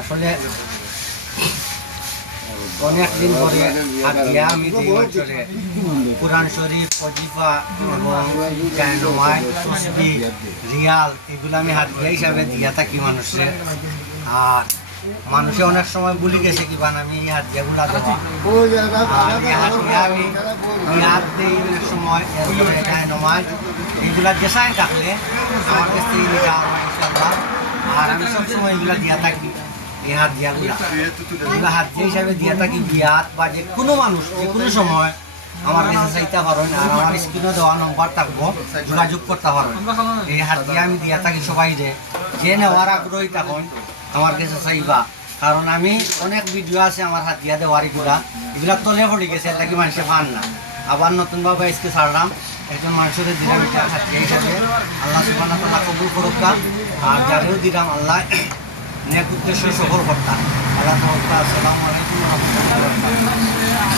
আসলে অনেক দিন ধরে হাতিয়া আমি দিই বছরে কোরআন শরীফ অজিফা এবং জায়নামাজ তসবিহ রিয়াল এগুলো আমি হাতিয়া হিসাবে দিয়া থাকি মানুষের। আর মানুষে অনেক সময় ভুলে গেছে কি বান আমি এই হাতিয়াগুলা দেওয়া আর এই হাতিয়া আমি হাত দিই অনেক সময়। এরপরে জায়নামাজ এইগুলা দেশায় থাকলে আমার কাছ থেকে নিতে আমার ইনশাআল্লাহ। আর আমি সবসময় এগুলা দিয়া থাকি এই হাত দিয়াগুলা এগুলা হাত দিয়ে হিসাবে দিয়া থাকি বিয়াত বা যে কোনো মানুষ যে কোনো সময় আমার কাছে চাইতে পারেন। আর আমার স্ক্রিনে দেওয়া নম্বর থাকবো, যোগাযোগ করতে পারেন। এই হাত দিয়ে আমি দিয়া থাকি সবাই যে নেওয়ার আগ্রহী থাকুন আমার কাছে চাইবা। কারণ আমি অনেক ভিডিও আছে আমার হাত দিয়া দেওয়ার এগুলা তলে পড়ে গেছে, এর লাগি মানুষে পান না। আবার নতুনভাবে আজকে ছাড়লাম একজন মানুষের দিলাম এটা হাত দিয়ে হিসাবে। আল্লাহ সুবহানাহু ওয়া তাআলা কবুল করুক। আর যারেও দিলাম আল্লাহ নেক উদ্দেশ্য সফল করতাম। আল্লাহ তাআলা আসসালামু আলাইকুম ওয়া রাহমাতুল্লাহি ওয়া বারাকাতুহু।